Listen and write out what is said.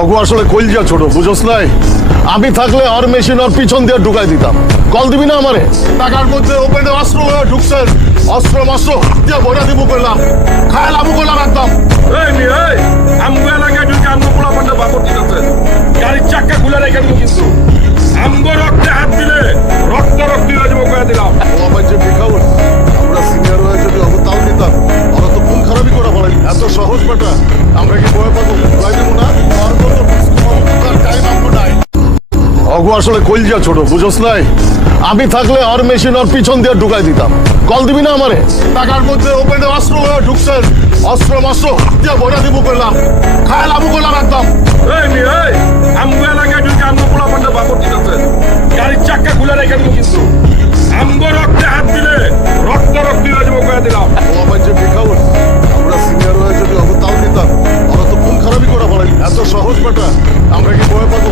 অগু আসলে কইলজা ছোট বুঝোস নাই। আমি থাকলে আর মেশিন আর পিছন দিয়ে ঢুকাই দিতাম। কল দিবি না আমারে? টাকার মধ্যে ওপেনে অস্ত্র হয়ে ঢুকছেন, অস্ত্র মাস্ত্র দিয়ে ভরা দিব করলাম, খায় লাভু করলাম একদম। এই মি এই আমগো এলাকায় ঢুকে আমগো পোলা পান্ডা বাপর দিতেছে, গাড়ির চাক্কা খুলে রেখে দিব কিন্তু আমগো রক্তে হাত দিলে রক্ত রক্তি হয়ে যাবো কয়ে দিলাম। ও আমার যে বিখাউল, আমরা সিনিয়র হয়ে যদি অগু তাল দিতাম, ওরা তো খুন খারাপই করে ফেলাই। এত সহজ বেটা, আমরা কি ভয় পাবো? ভয় দিব না? আর কত টাইম আমগো নাই। অগু আসলে কইলজা ছোট বুঝোস নাই। আমি থাকলে আর মেশিন আর পিছন দিয়ে ঢুকাই দিতাম। কল দিবি না আমারে? টাকার মধ্যে ওপেনে অস্ত্র হয়ে ঢুকছেন, অস্ত্র মাস্ত্র দিয়ে ভরা দিব করলাম, খায় লাভু করলাম একদম। এই মি এই আমগো এলাকায় ঢুকে আমগো পোলা পান্ডা বাপর দিতেছে, গাড়ির চাক্কা খুলে রেখে দিব কিন্তু আমগো রক্তে হাত দিলে রক্ত রক্তি হয়ে যাবো কয়ে দিলাম। ও আমার যে বিখাউল, আমরা সিনিয়র হয়ে যদি অগু তাল দিতাম, ওরা তো খুন খারাপই করে ফেলাই। এত সহজ বেটা, আমরা কি ভয় পাবো?